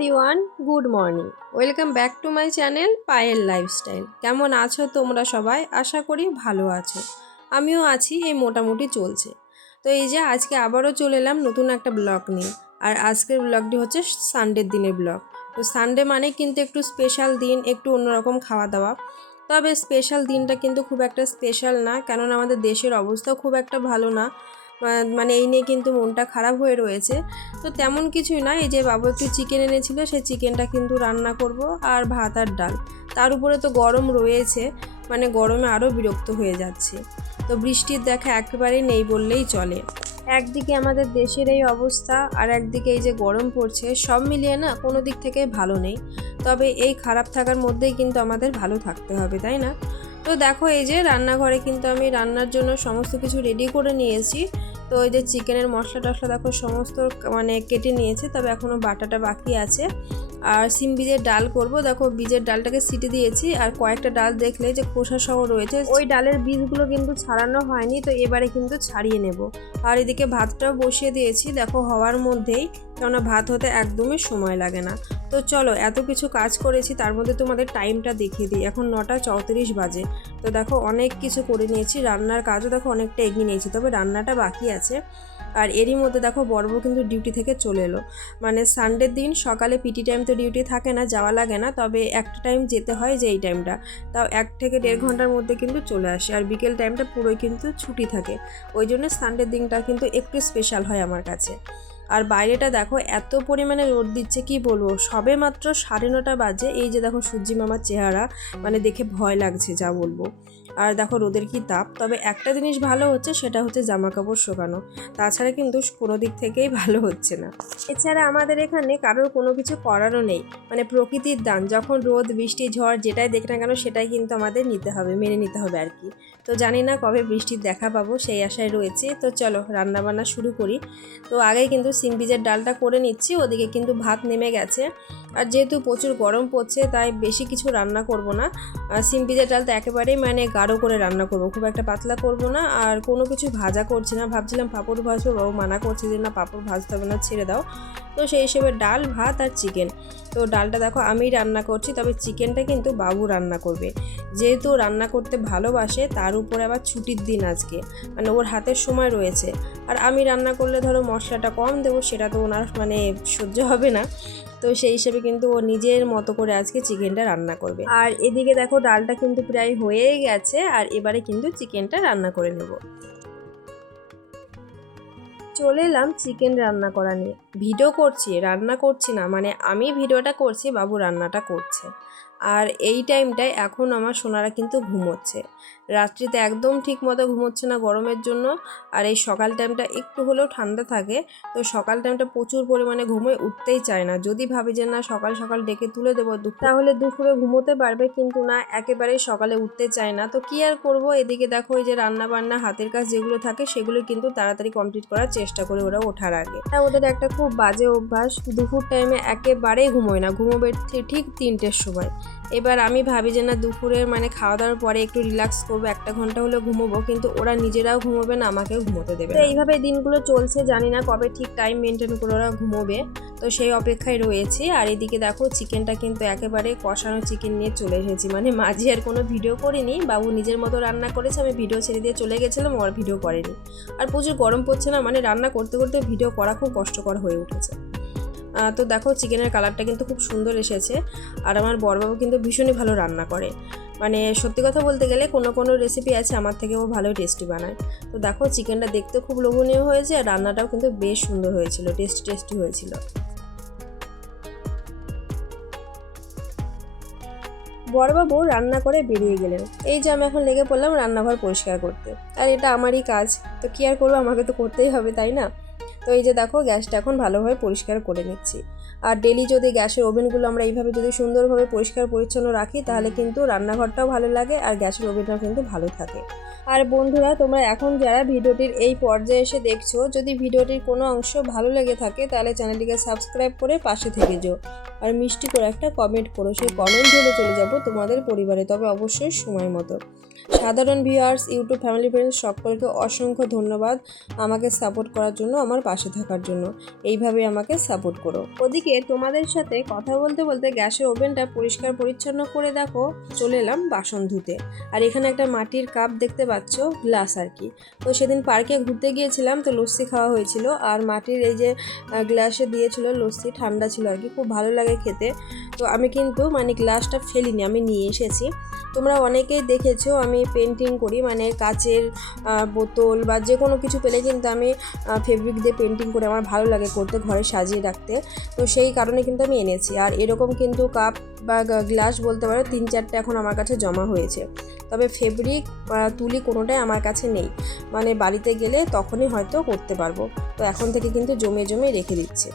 Everyone good morning welcome back to my channel Payel lifestyle কেমন আছো তোমরা সবাই? আশা করি ভালো আছো। আমিও আছি, এই মোটামুটি চলছে। তো এই যে আজকে আবারও চলে এলাম নতুন একটা ব্লগ নিয়ে। আর আজকের ব্লগটি হচ্ছে সানডের দিনের ব্লগ। তো সানডে মানে কিন্তু একটু স্পেশাল দিন, একটু অন্যরকম খাওয়া দাওয়া তবে স্পেশাল দিনটা কিন্তু খুব একটা স্পেশাল না, কেননা আমাদের দেশের অবস্থাও খুব একটা ভালো না। মানে এই নিয়ে কিন্তু মনটা খারাপ হয়ে রয়েছে। তো তেমন কিছুই না, এই যে বাবু একটু চিকেন এনেছিল, সেই চিকেনটা কিন্তু রান্না করব আর ভাত আর ডাল। তার উপরে তো গরম রয়েছে মানে গরমে আরও বিরক্ত হয়ে যাচ্ছে। তো বৃষ্টির দেখা একেবারেই নেই বললেই চলে। একদিকে আমাদের দেশের এই অবস্থা আর একদিকে এই যে গরম পড়ছে, সব মিলিয়ে না কোনো দিক থেকে ভালো নেই। তবে এই খারাপ থাকার মধ্যেই কিন্তু আমাদের ভালো থাকতে হবে, তাই না? তো দেখো এই যে রান্নাঘরে কিন্তু আমি রান্নার জন্য সমস্ত কিছু রেডি করে নিয়েছি। তো ওই যে চিকেনের মশলা টশলা দেখো সমস্ত মানে কেটে নিয়েছে, তবে এখনও বাটাটা বাকি আছে। আর সিম বীজের ডাল করব। দেখো বীজের ডালটাকে সিটি দিয়েছি, আর কয়েকটা ডাল দেখলে যে খোসা সহ রয়েছে, ওই ডালের বীজগুলো কিন্তু ছাড়ানো হয়নি, তো এবারে কিন্তু ছাড়িয়ে নেব। আর এদিকে ভাতটাও বসিয়ে দিয়েছি, দেখো হওয়ার মধ্যেই। কেননা ভাত হতে একদমই সময় লাগে না। তো চলো, এত কিছু কাজ করেছি, তার মধ্যে তোমাদের টাইমটা দেখিয়ে দিই। এখন নটা চৌত্রিশ বাজে। তো দেখো, অনেক কিছু করে নিয়েছি, রান্নার কাজও দেখো অনেকটা এগিয়ে নিয়েছি, তবে রান্নাটা বাকি আছে। আর এরই মধ্যে দেখো বড়বু কিন্তু ডিউটি থেকে চলে এলো। মানে সানডের দিন সকালে পিটি টাইম তো ডিউটি থাকে না, যাওয়া লাগে না, তবে একটা টাইম যেতে হয় যে এই টাইমটা তাও এক থেকে দেড় ঘণ্টার মধ্যে কিন্তু চলে আসে, আর বিকেল টাইমটা পুরোই কিন্তু ছুটি থাকে। ওই জন্য সানডের দিনটা কিন্তু একটু স্পেশাল হয় আমার কাছে। আর বাইরেটা দেখো, এত পরিমাণে রোদ দিচ্ছে, কি বলব? সবে মাত্র সাড়ে নটা বাজে। এই যে দেখো সূর্যি মামার চেহারা মানে দেখে ভয় লাগছে, যা বলব। আর দেখো রোদের কি তাপ? তবে একটা জিনিস ভালো হচ্ছে, সেটা হচ্ছে জামা কাপড় শুকানো। তাছাড়া কিন্তু কোনো দিক থেকেই ভালো হচ্ছে না। এছাড়া আমাদের এখানে কারোর কোনো কিছু করারও নেই। মানে প্রকৃতির দান, যখন রোদ, বৃষ্টি, ঝড় যেটাই দেখ না কেন, সেটাই কিন্তু আমাদের নিতে হবে, মেনে নিতে হবে আর কি। তো জানি না কবে বৃষ্টির দেখা পাবো, সেই আশায় রয়েছে। তো চলো রান্নাবান্না শুরু করি। তো আগেই কিন্তু সিম বীজের ডালটা করে নিচ্ছি, ওদিকে কিন্তু ভাত নেমে গেছে। আর যেহেতু প্রচুর গরম পড়ছে, তাই বেশি কিছু রান্না করব না। সিম বীজের ডালটা একেবারেই মানে গাঢ় করে রান্না করব। খুব একটা পাতলা করব না আর কোনো কিছু ভাজা করছি না। ভাবছিলাম পাঁপড় ভাজবো, বাবু মানা করছে যে, না, পাঁপড় ভাজতে হবে না, ছেড়ে দাও। তো সেই হিসেবে ডাল, ভাত আর চিকেন। তো ডালটা দেখো, আমি রান্না করছি, তবে চিকেনটা কিন্তু বাবু রান্না করবে। যেহেতু রান্না করতে ভালোবাসে, তার উপরে আবার ছুটির দিন আজকে। মানে ওর হাতের সময় রয়েছে। আর আমি রান্না করলে ধরো মশলাটা কম দেবো, সেটা তো ওনার মানে সহ্য হবে না। তো সেই হিসেবে কিন্তু ও নিজের মতো করে আজকে চিকেনটা রান্না করবে। আর এদিকে দেখো ডালটা কিন্তু প্রায় হয়েই গেছে, আর এবারে কিন্তু চিকেনটা রান্না করে নেব। চলে এলাম চিকেন রান্না করা নিয়ে। ভিডিও করছি, রান্না করছি না মানে আমি ভিডিওটা করছি, বাবু রান্নাটা করছে। আর এই টাইমটায় এখন আমার সোনারা কিন্তু ঘুমোচ্ছে। রাত্রিতে একদম ঠিক মতো ঘুমোচ্ছে না গরমের জন্য। আর এই সকাল টাইমটা একটু হলেও ঠান্ডা থাকে। তো সকাল টাইমটা প্রচুর পরিমাণে ঘুমোয় উঠতেই চায় না। যদি ভাবি যে না, সকাল সকাল ডেকে তুলে দেবো তাহলে দুপুরে ঘুমোতে পারবে কিন্তু না, একেবারেই সকালে উঠতে চায় না। তো কি আর করব? এদিকে দেখো এই যে রান্না বান্না হাতের কাজ যেগুলো থাকে সেগুলো কিন্তু তাড়াতাড়ি কমপ্লিট করার চেষ্টা করে ওরা ওঠার আগে। ওদের একটা খুব বাজে অভ্যাস। দুপুর টাইমে একেবারেই ঘুমোয় না। ঘুমোবে ঠিক তিনটের সময়। এবার আমি ভাবি যে না দুপুরের মানে খাওয়া দাওয়ার পরে একটু রিল্যাক্স করব একটা ঘণ্টা হলে ঘুমোবো কিন্তু ওরা নিজেরাও ঘুমোবে না আমাকেও ঘুমোতে দেবে তো এইভাবে দিনগুলো চলছে জানি না কবে ঠিক টাইম মেনটেন করে ওরা ঘুমোবে। তো সেই অপেক্ষায় রয়েছে আর এদিকে দেখো চিকেনটা কিন্তু একেবারে কষানো চিকেন নিয়ে চলে এসেছি। মানে মাঝে আর কোনো ভিডিও করিনি বাবু নিজের মতো রান্না করেছে আমি ভিডিও ছেড়ে দিয়ে চলে গেছিলাম ও আর ভিডিও করেনি। আর প্রচুর গরম পড়ছে না মানে রান্না করতে করতে ভিডিও করা খুব কষ্টকর হয়ে উঠেছে। তো দেখো চিকেনের কালারটা কিন্তু খুব সুন্দর এসেছে। আর আমার বড়বাবু কিন্তু ভীষণই ভালো রান্না করে। মানে সত্যি কথা বলতে গেলে কোনো কোনো রেসিপি আছে আমার থেকেও ভালো টেস্টি বানায়। তো দেখো চিকেনটা দেখতে খুব লোভনীয় হয়েছে, আর রান্নাটাও কিন্তু বেশ সুন্দর হয়েছিল টেস্টি টেস্টি হয়েছিল। বড়বাবু রান্না করে বেরিয়ে গেলেন। এই যে আমি এখন লেগে পড়লাম রান্নাঘর পরিষ্কার করতে। আর এটা আমারই কাজ, তো কি আর করব, আমাকে তো করতেই হবে, তাই না? তো এই যে দেখো, গ্যাসটা এখন ভালোভাবে পরিষ্কার করে নিচ্ছি। আর ডেলি যদি গ্যাসের ওভেনগুলো আমরা এইভাবে যদি সুন্দরভাবে পরিষ্কার পরিচ্ছন্ন রাখি, তাহলে কিন্তু রান্নাঘরটাও ভালো লাগে আর গ্যাসের ওভেনটাও কিন্তু ভালো থাকে। আর বন্ধুরা, তোমরা এখন যারা ভিডিওটির এই পর্যায়ে এসে দেখছ, যদি ভিডিওটির কোনো অংশ ভালো লেগে থাকে, তাহলে চ্যানেলটিকে সাবস্ক্রাইব করে পাশে থেকে যেও। আর মিষ্টি করে একটা কমেন্ট করো, সেই কমেন্ট ধরে চলে যাব তোমাদের পরিবারে, তবে অবশ্যই সময় মতো। সাধারণ ভিউয়ার্স, ইউটিউব ফ্যামিলি ফ্রেন্ডস সকলকে অসংখ্য ধন্যবাদ আমাকে সাপোর্ট করার জন্য, আমার পাশে থাকার জন্য। এইভাবে আমাকে সাপোর্ট করো। ওদিকে তোমাদের সাথে কথা বলতে বলতে গ্যাসের ওভেনটা পরিষ্কার পরিচ্ছন্ন করে দেখো, চলে এলাম বাসন ধুতে। আর এখানে একটা মাটির কাপ দেখতে পাচ্ছ গ্লাস আর কি। তো সেদিন পার্কে ঘুরতে গিয়েছিলাম, তো লস্যি খাওয়া হয়েছিল। আর মাটির এই যে গ্লাসে দিয়েছিল লস্যি, ঠান্ডা ছিল আর কি, খুব ভালো লাগে খেতে। তো আমি কিন্তু মানে গ্লাসটা ফেলিনি, আমি নিয়ে এসেছি। তোমরা অনেকেই দেখেছ, আমি পেন্টিং করি মানে কাচের বোতল বা যে কোনো কিছু পেলে কিন্তু আমি ফেব্রিক দিয়ে পেন্টিং করে আমার ভালো লাগে করতে, ঘরে সাজিয়ে রাখতে। তো সেই কারণে কিন্তু আমি এনেছি। আর এরকম কিন্তু কাপ বা গ্লাস বলতে পারো, তিন চারটে এখন আমার কাছে জমা হয়েছে। তবে ফেব্রিক তুলি কোনোটাই আমার কাছে নেই। মানে বাড়িতে গেলে তখনই হয়তো করতে পারব। তো এখন থেকে কিন্তু জমে জমে রেখে দিচ্ছে।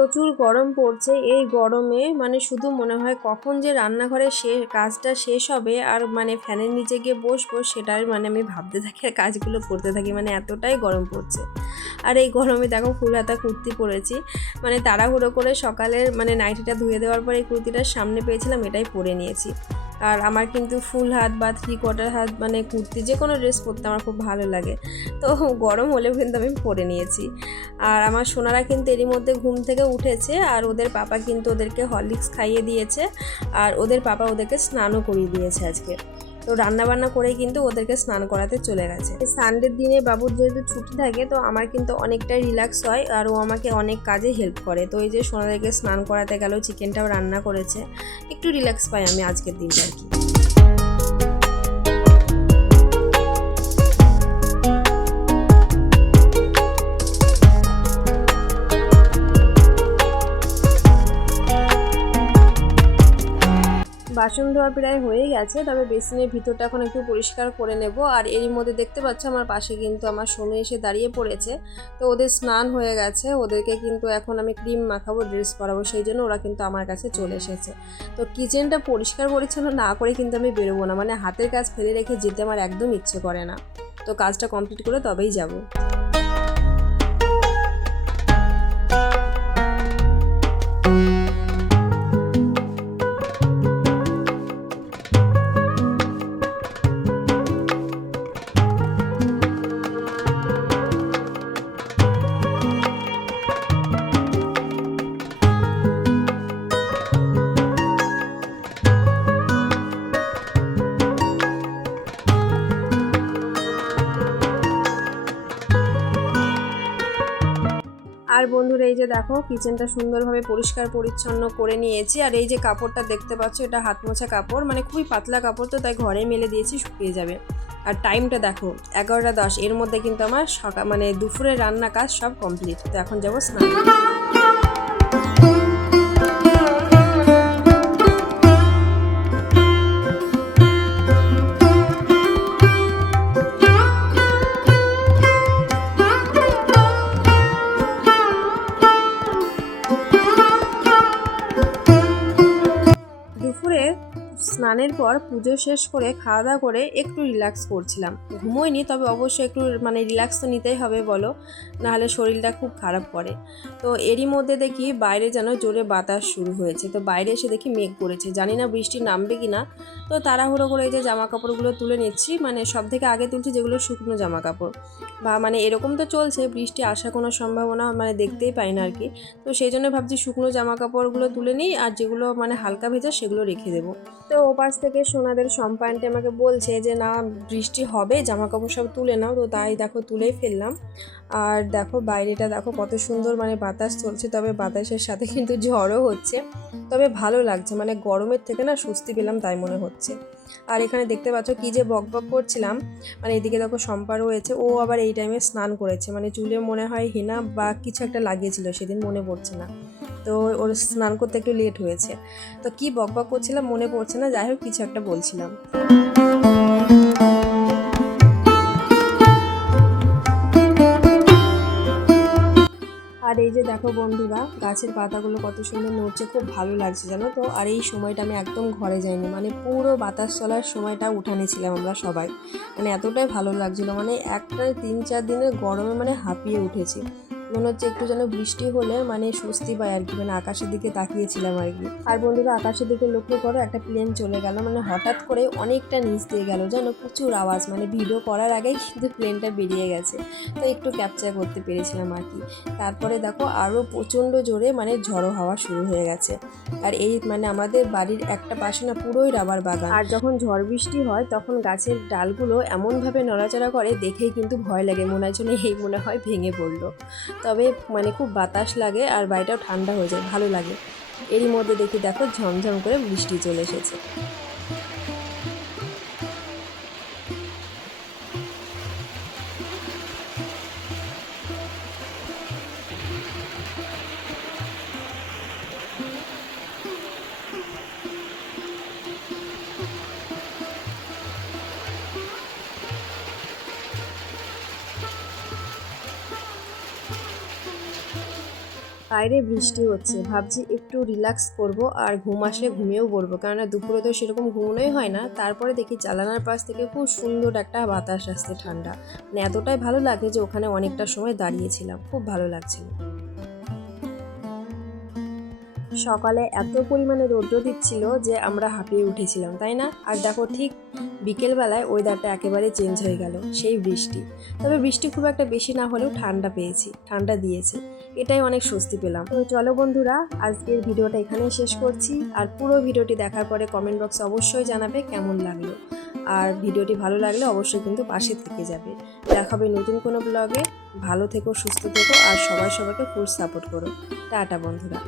প্রচুর গরম পড়ছে। এই গরমে মানে শুধু মনে হয় কখন যে রান্নাঘরে সে কাজটা শেষ হবে আর মানে ফ্যানের নিচে গিয়ে বসবো সেটাই মানে আমি ভাবতে থাকি আর কাজগুলো করতে থাকি। মানে এতটাই গরম পড়ছে। আর এই গরমে দেখো ফুল হাতা কুর্তি পরেছি। মানে তাড়াহুড়ো করে সকালের মানে নাইটিটা ধুয়ে দেওয়ার পর এই কুর্তিটার সামনে পেয়েছিলাম, এটাই পরে নিয়েছি। আর আমার কিন্তু ফুল হাত বা থ্রি কোয়ার্টার হাত মানে কুর্তি যে কোনো ড্রেস পরতে আমার খুব ভালো লাগে। তো গরম হলেও কিন্তু আমি পরে নিয়েছি। আর আমার সোনারা কিন্তু এরই মধ্যে ঘুম থেকে উঠেছে আর ওদের পাপা কিন্তু ওদেরকে হরলিক্স খাইয়ে দিয়েছে। আর ওদের পাপা ওদেরকে স্নানও করিয়ে দিয়েছে আজকে। তো রান্না বান্না করেই কিন্তু ওদেরকে স্নান করাতে চলে গেছে। সানডের দিনে বাবুর যেহেতু ছুটি থাকে, তো আমার কিন্তু অনেকটাই রিল্যাক্স হয় আর ও আমাকে অনেক কাজে হেল্প করে। তো এই যে সোনাদেরকে স্নান করাতে গেল, চিকেনটাও রান্না করেছে, একটু রিল্যাক্স পাই আমি আজকের দিনটা আর কি। বাসন ধোয়া প্রায় হয়ে গেছে, তবে বেসিনের ভিতরটা এখন একটু পরিষ্কার করে নেব। আর এরই মধ্যে দেখতে পাচ্ছ আমার পাশে কিন্তু আমার সোনু এসে দাঁড়িয়ে পড়েছে। তো ওদের স্নান হয়ে গেছে, ওদেরকে কিন্তু এখন আমি ক্রিম মাখাবো, ড্রেস পরাবো, সেই জন্য ওরা কিন্তু আমার কাছে চলে এসেছে। তো কিচেনটা পরিষ্কার পরিচ্ছন্ন না করে কিন্তু আমি বেরোবো না মানে হাতের কাজ ফেলে রেখে যেতে আমার একদম ইচ্ছে করে না। তো কাজটা কমপ্লিট করে তবেই যাব। যে দেখো কিচেনটা সুন্দরভাবে পরিষ্কার পরিচ্ছন্ন করে নিয়েছি, আর এই যে কাপড়টা দেখতে পাচ্ছ এটা হাত মোছা কাপড় মানে খুবই পাতলা কাপড় তো তাই ঘরে মেলে দিয়েছি শুকিয়ে যাবে। আর টাইমটা দেখো, এগারোটা দশ, এর মধ্যে কিন্তু আমার সকাল মানে দুপুরের রান্না কাজ সব কমপ্লিট তো এখন যাব স্নান স্নানের পর পুজো শেষ করে খাওয়া দাওয়া করে একটু রিল্যাক্স করছিলাম। ঘুমোইনি, তবে অবশ্যই একটু মানে রিল্যাক্স তো নিতেই হবে বলো, নাহলে শরীরটা খুব খারাপ করে। তো এরই মধ্যে দেখি বাইরে যেন জোরে বাতাস শুরু হয়েছে। তো বাইরে এসে দেখি মেঘ করেছে। জানি না বৃষ্টি নামবে কি না তো তাড়াহুড়ো করে যে জামা কাপড়গুলো তুলে নিচ্ছি মানে সব থেকে আগে তুলছি যেগুলো শুকনো জামা কাপড় বা মানে এরকম তো চলছে, বৃষ্টি আসার কোনো সম্ভাবনা মানে দেখতেই পাই না আর কি। তো সেই জন্য ভাবছি শুকনো জামা কাপড়গুলো তুলে নিই আর যেগুলো মানে হালকা ভেজা সেগুলো রেখে দেবো। তো ওপাশ থেকে সোনাদের সম্পায়নটি আমাকে বলছে যে, না, বৃষ্টি হবে জামা কাপড় সব তুলে নাও। তো তাই দেখো তুলেই ফেললাম। আর দেখো, বাইরেটা দেখো, কত সুন্দর মানে বাতাস চলছে। তবে বাতাসের সাথে কিন্তু ঝড়ও হচ্ছে। তবে ভালো লাগছে মানে গরমের থেকে না স্বস্তি পেলাম তাই মনে হচ্ছে। আর এখানে দেখতে পাচ্ছ কি যে বক বক করছিলাম। মানে এদিকে দেখো সম্পা রয়েছে। ও আবার এই টাইমে স্নান করেছে। মানে চুলে মনে হয় হেনা বা কিছু একটা লাগিয়েছিল, সেদিন মনে পড়ছে না। তো ওর স্নান করতে একটু লেট হয়েছে। তো কি বক বক করছিলাম মনে পড়ছে না, যাই হোক কিছু একটা বলছিলাম। আর এই যে দেখো বন্ধুরা, গাছের পাতাগুলো কত সুন্দর নড়ছে, খুব ভালো লাগছে জানো তো? আর এই সময়টা আমি একদম ঘরে যাইনি মানে পুরো বাতাস চলার সময়টা উঠানে ছিলাম আমরা সবাই। মানে এতটাই ভালো লাগছিল মানে একটা তিন চার দিনের গরমে মানে হাঁপিয়ে উঠেছি। মনে হচ্ছে একটু যেন বৃষ্টি হলে মানে স্বস্তি পায় আর কি মানে আকাশের দিকে তাকিয়েছিলাম আর কি। আর বন্ধুরা, আকাশের দিকে লক্ষ্য করো, একটা প্লেন চলে গেল মানে হঠাৎ করে অনেকটা নিচ দিয়ে গেল, যেন প্রচুর আওয়াজ মানে ভিডিও করার আগেই কিন্তু প্লেনটা বেরিয়ে গেছে। তো একটু ক্যাপচার করতে পেরেছিলাম আর কি। তারপরে দেখো আরও প্রচণ্ড জোরে মানে ঝড়ো হাওয়া শুরু হয়ে গেছে। আর এই মানে আমাদের বাড়ির একটা পাশে না পুরোই রাবার বাগান। আর যখন ঝড় বৃষ্টি হয়, তখন গাছের ডালগুলো এমনভাবে নড়াচড়া করে, দেখেই কিন্তু ভয় লাগে, মনে হয় যেন এই মনে হয় ভেঙে পড়ল। তবে মানে খুব বাতাস লাগে আর বাড়িটাও ঠান্ডা হয়ে যায়, ভালো লাগে। এরই মধ্যে দেখি দেখো ঝমঝম করে বৃষ্টি চলে এসেছে। বাইরে বৃষ্টি হচ্ছে। ভাবছি একটু রিল্যাক্স করব আর ঘুম আসলে ঘুমিয়েও পড়ব। কেননা দুপুরে তো সেরকম ঘুমোনোই হয় না। তারপরে দেখি জালানার পাশ থেকে খুব সুন্দর একটা বাতাস আসছে ঠান্ডা। মানে এতটাই ভালো লাগে যে ওখানে অনেকটা সময় দাঁড়িয়েছিলাম। খুব ভালো লাগছিল। সকালে এত পরিমাণে রৌদ্র দিচ্ছিল যে আমরা হাঁপিয়ে উঠেছিলাম, তাই না? আর দেখো ঠিক বিকেলবেলায় ওয়েদারটা একেবারে চেঞ্জ হয়ে গেল, সেই বৃষ্টি। তবে বৃষ্টি খুব একটা বেশি না হলেও ঠান্ডা পেয়েছি, ঠান্ডা দিয়েছে। এটাই অনেক স্বস্তি পেলাম। তো চলো বন্ধুরা, আজকের ভিডিওটা এখানেই শেষ করছি। আর পুরো ভিডিওটি দেখার পরে কমেন্ট বক্সে অবশ্যই জানাবে কেমন লাগল। আর ভিডিওটি ভালো লাগলে অবশ্যই কিন্তু পাশে থেকে যাবে। দেখাবে নতুন কোনো ব্লগে ভালো থেকো, সুস্থ থেকো, আর সবাই সবাইকে ফুল সাপোর্ট করো। টাটা বন্ধুরা।